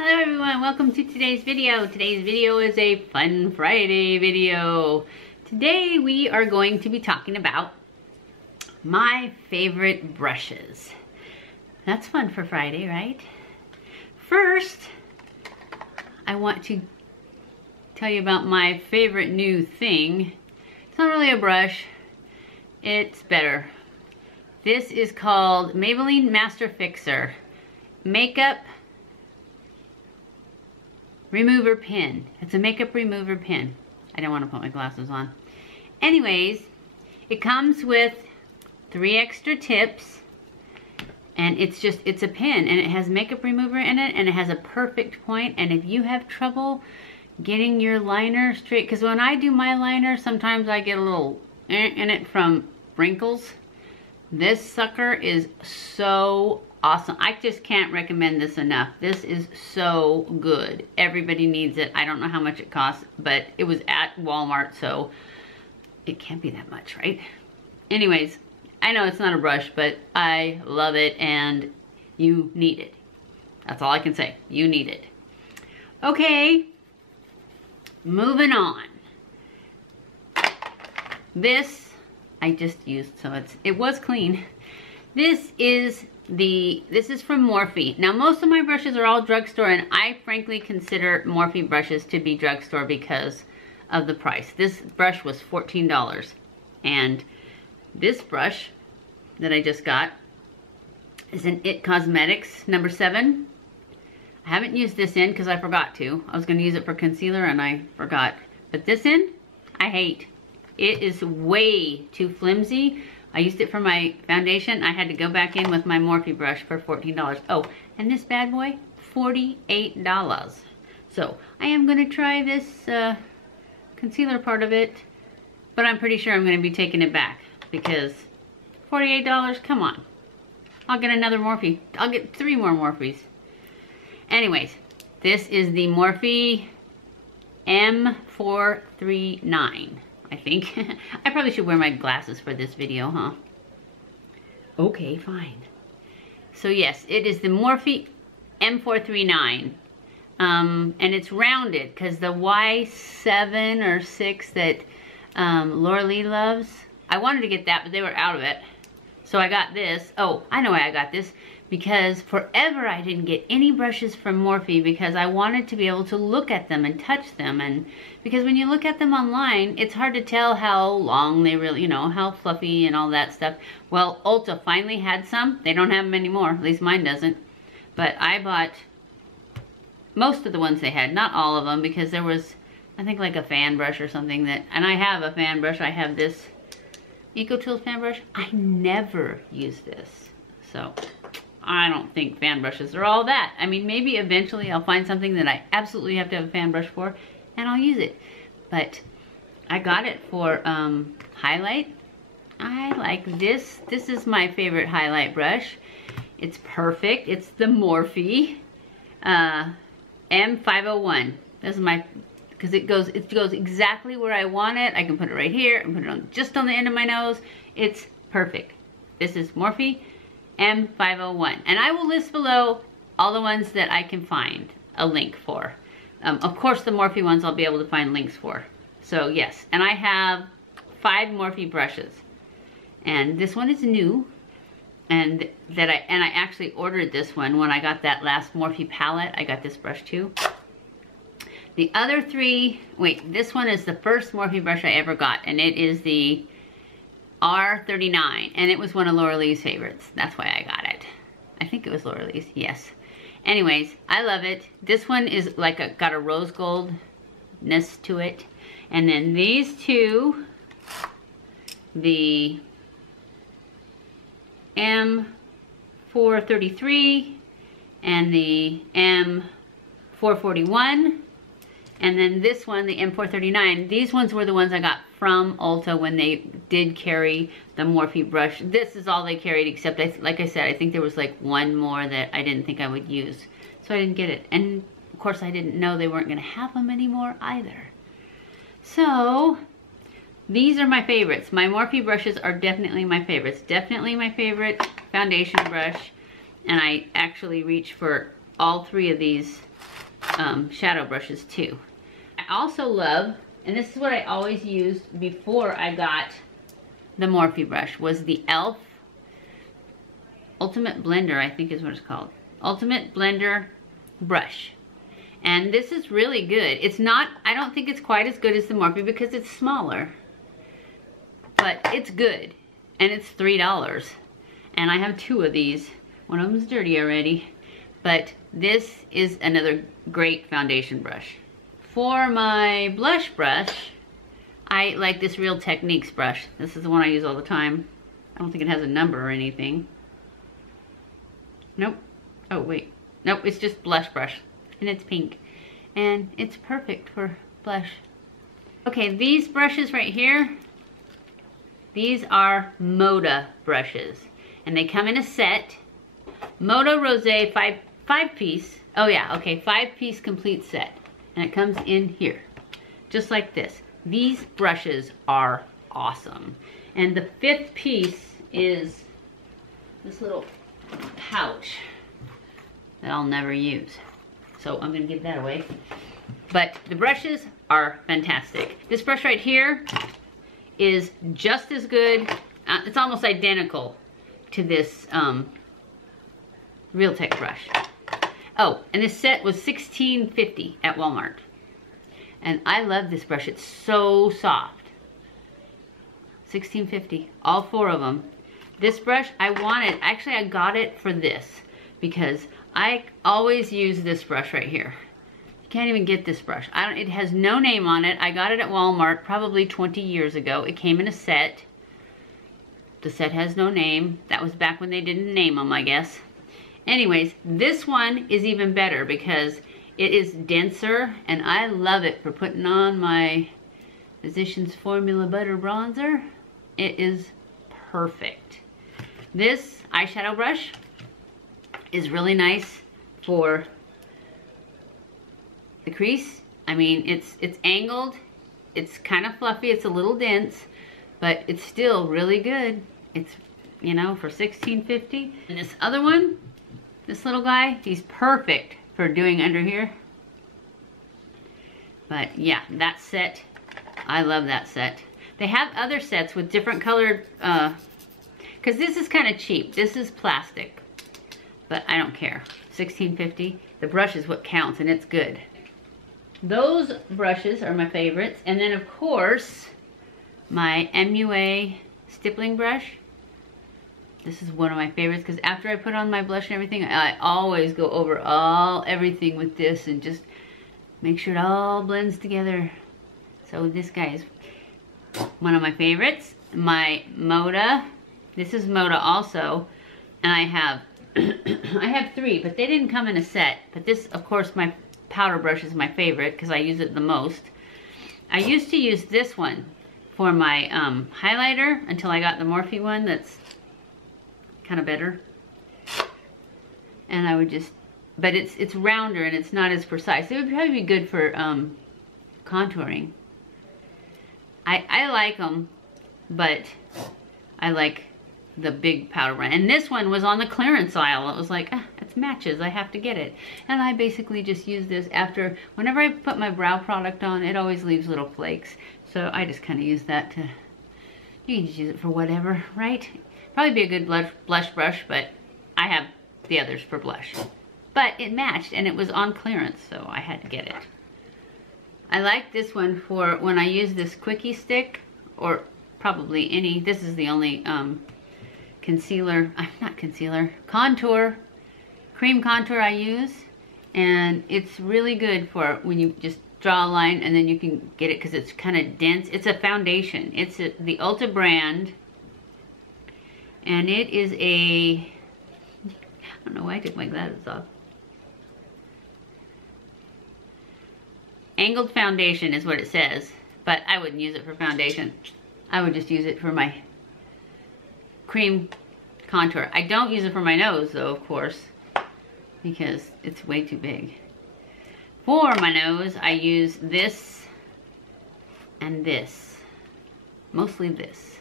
Hello everyone, welcome to today's video. Today's video is a Fun Friday video. Today we are going to be talking about my favorite brushes. That's fun for Friday, right? First, I want to tell you about my favorite new thing. It's not really a brush, it's better. This is called Maybelline Master Fixer Makeup Remover Pen. It's a makeup remover pen. I don't want to put my glasses on. Anyways, it comes with 3 extra tips, and it's a pen, and it has makeup remover in it, and it has a perfect point. And if you have trouble getting your liner straight, because when I do my liner, sometimes I get a little in it from wrinkles. This sucker is so awesome. I just can't recommend this enough. This is so good. Everybody needs it. I don't know how much it costs, but it was at Walmart, so it can't be that much, right? Anyways, I know it's not a brush, but I love it, and you need it. That's all I can say. You need it. Okay, moving on. This I just used, so it was clean. This is from Morphe. Now, most of my brushes are all drugstore, and I frankly consider Morphe brushes to be drugstore because of the price. This brush was $14, and this brush that I just got is an It Cosmetics number 7. I haven't used this in because I forgot to. I was going to use it for concealer and I forgot. But this in, I hate. It is way too flimsy. I used it for my foundation. I had to go back in with my Morphe brush for $14. Oh, and this bad boy, $48. So I am going to try this concealer part of it, but I'm pretty sure I'm going to be taking it back because $48, come on. I'll get another Morphe. I'll get 3 more Morphes. Anyways, this is the Morphe M439. I think. I probably should wear my glasses for this video, huh? Okay, fine. So yes, it is the Morphe M439. And it's rounded because the Y7 or 6 that Laura Lee loves, I wanted to get that, but they were out of it. So I got this. Oh, I know why I got this. Because forever I didn't get any brushes from Morphe because I wanted to be able to look at them and touch them. And because when you look at them online, it's hard to tell how long they really, how fluffy and all that stuff. Well, ULTA finally had some. They don't have them anymore. At least mine doesn't. But I bought most of the ones they had. Not all of them, because there was, I think, like a fan brush or something that, and I have a fan brush. I have this EcoTools fan brush. I never use this. So I don't think fan brushes are all that. I mean, maybe eventually I'll find something that I absolutely have to have a fan brush for, and I'll use it. But I got it for highlight. I like this. This is my favorite highlight brush. It's perfect. It's the Morphe M501. This is my, because it goes exactly where I want it. I can put it right here and put it on just on the end of my nose. It's perfect. This is Morphe M501, and I will list below all the ones that I can find a link for. Of course, the Morphe ones I'll be able to find links for. So yes, and I have 5 Morphe brushes, and this one is new, and I actually ordered this one when I got that last Morphe palette. I got this brush too. The other 3, wait, this one is the first Morphe brush I ever got, and it is the R39, and it was one of Laura Lee's favorites. That's why I got it. I think it was Laura Lee's, yes. Anyways, I love it. This one is like got a rose goldness to it. And then these 2, the M433 and the M441. And then this one, the M439, these ones were the ones I got from ULTA when they did carry the Morphe brush. This is all they carried, except, like I said, I think there was like 1 more that I didn't think I would use. So I didn't get it. And of course I didn't know they weren't gonna have them anymore either. So these are my favorites. My Morphe brushes are definitely my favorites. Definitely my favorite foundation brush. And I actually reach for all 3 of these shadow brushes too. I also love, and this is what I always used before I got the Morphe brush, was the e.l.f. Ultimate Blender, I think is what it's called. Ultimate Blender brush. And this is really good. It's not, I don't think it's quite as good as the Morphe because it's smaller. But it's good. And it's $3. And I have 2 of these. One of them's dirty already. But this is another great foundation brush. For my blush brush, I like this Real Techniques brush. This is the one I use all the time. I don't think it has a number or anything. Nope. Oh, wait. Nope, it's just blush brush. And it's pink. And it's perfect for blush. Okay, these brushes right here, these are Moda brushes. And they come in a set. MŌDA ROSÈ 5-piece. Oh yeah, okay, 5-piece complete set. And it comes in here. Just like this. These brushes are awesome. And the 5th piece is this little pouch that I'll never use. So I'm gonna give that away. But the brushes are fantastic. This brush right here is just as good. It's almost identical to this Real Tech brush. Oh, and this set was $16.50 at Walmart. And I love this brush. It's so soft. $16.50, all 4 of them. This brush I wanted, actually I got it for this because I always use this brush right here. You can't even get this brush. It has no name on it. I got it at Walmart probably 20 years ago. It came in a set. The set has no name. That was back when they didn't name them, I guess. Anyways, this one is even better because it is denser and I love it for putting on my Physicians Formula Butter Bronzer. It is perfect. This eyeshadow brush is really nice for the crease. I mean, it's angled, it's kind of fluffy, it's a little dense, but it's still really good. It's, you know, for $16.50. And this other one, this little guy, he's perfect for doing under here. But yeah, that set, I love that set. They have other sets with different colored, because this is kind of cheap. This is plastic, but I don't care. $16.50. The brush is what counts, and it's good. Those brushes are my favorites. And then, of course, my M.U.A. stippling brush. This is one of my favorites because after I put on my blush and everything, I always go over everything with this and just make sure it all blends together. So this guy is one of my favorites. My MŌDA. This is MŌDA also. And I have I have 3, but they didn't come in a set. But this, of course, my powder brush is my favorite because I use it the most. I used to use this one for my highlighter until I got the Morphe one that's kind of better. And I would just, but it's rounder and it's not as precise. It would probably be good for contouring. I like them, but I like the big powder one. And this one was on the clearance aisle. It was like, it's matches, I have to get it. And I basically just use this after, whenever I put my brow product on, it always leaves little flakes. So I just kind of use that to, you can just use it for whatever, right? Probably be a good blush brush, but I have the others for blush. But it matched and it was on clearance, so I had to get it. I like this one for when I use this quickie stick, or probably any, this is the only contour, cream contour I use. And it's really good for when you just draw a line and then you can get it because it's kind of dense. It's a foundation. It's the ULTA brand. And it is I don't know why I took my glasses off. Angled foundation is what it says, but I wouldn't use it for foundation. I would just use it for my cream contour. I don't use it for my nose though, of course, because it's way too big. For my nose, I use this and this, mostly this.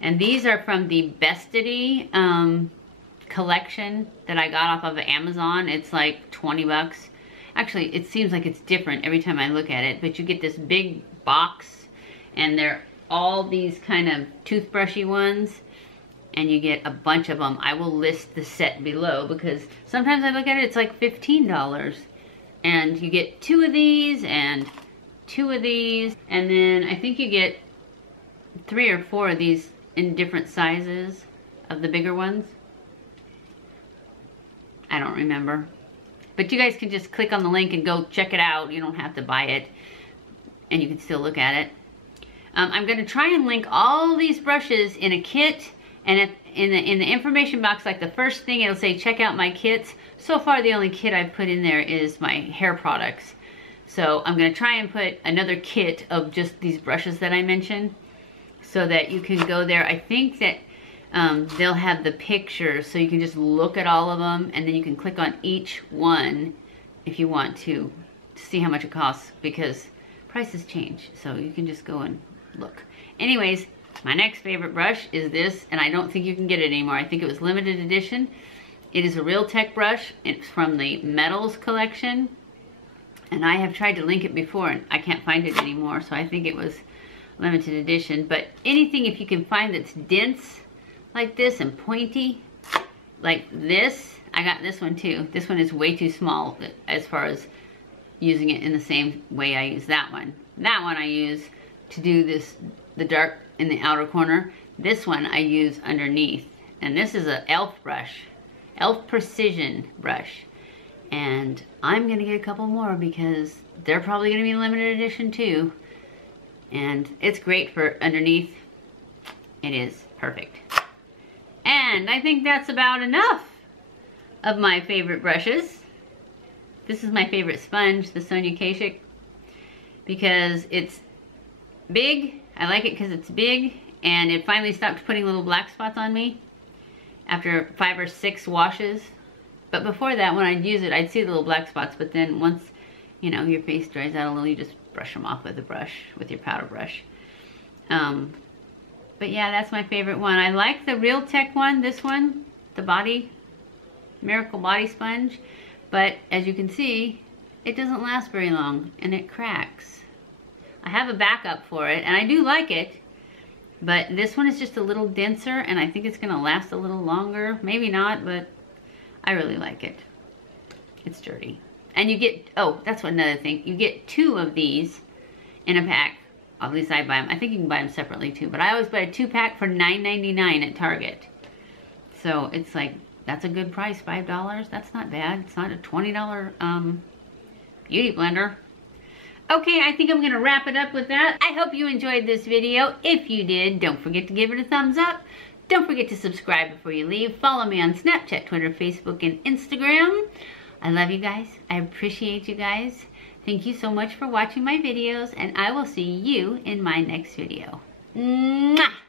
And these are from the Bestidy collection that I got off of Amazon. It's like 20 bucks. Actually, it seems like it's different every time I look at it, but you get this big box, and they're all these kind of toothbrushy ones, and you get a bunch of them. I will list the set below because sometimes I look at it, it's like $15. And you get 2 of these and 2 of these, and then I think you get 3 or 4 of these in different sizes of the bigger ones. I don't remember. But you guys can just click on the link and go check it out. You don't have to buy it, and you can still look at it. I'm going to try and link all these brushes in a kit, and in the information box, like the first thing, it'll say check out my kits. So far, the only kit I've put in there is my hair products. So I'm going to try and put another kit of just these brushes that I mentioned, so that you can go there. I think that they'll have the pictures, so you can just look at all of them, and then you can click on each one if you want to see how much it costs, because prices change, so you can just go and look. Anyways, my next favorite brush is this, and I don't think you can get it anymore. I think it was limited edition. It is a Real Tech brush. It's from the Metals collection, and I have tried to link it before, and I can't find it anymore, so I think it was limited edition. But anything, if you can find that's dense like this and pointy like this, I got this one too. This one is way too small as far as using it in the same way I use that one. That one I use to do this, the dark in the outer corner. This one I use underneath, and this is a e.l.f. brush, e.l.f. Precision brush, and I'm gonna get a couple more because they're probably gonna be limited edition too, and it's great for underneath. It is perfect. And I think that's about enough of my favorite brushes. This is my favorite sponge, the Sonia Kashuk, because it's big. I like it because it's big, and it finally stopped putting little black spots on me after 5 or 6 washes. But before that, when I'd use it, I'd see the little black spots, but then once, you know, your face dries out a little, you just brush them off with a brush, with your powder brush. But yeah, that's my favorite one. I like the Real Tech one, this one, the body, Miracle Body Sponge. But as you can see, it doesn't last very long, and it cracks. I have a backup for it, and I do like it, but this one is just a little denser, and I think it's gonna last a little longer. Maybe not, but I really like it. It's dirty. And you get, oh, that's another thing. You get 2 of these in a pack. At least I buy them. I think you can buy them separately too, but I always buy a 2-pack for $9.99 at Target. So it's like, that's a good price, $5. That's not bad. It's not a $20 beauty blender. Okay, I think I'm gonna wrap it up with that. I hope you enjoyed this video. If you did, don't forget to give it a thumbs up. Don't forget to subscribe before you leave. Follow me on Snapchat, Twitter, Facebook, and Instagram. I love you guys. I appreciate you guys. Thank you so much for watching my videos, and I will see you in my next video. Mwah!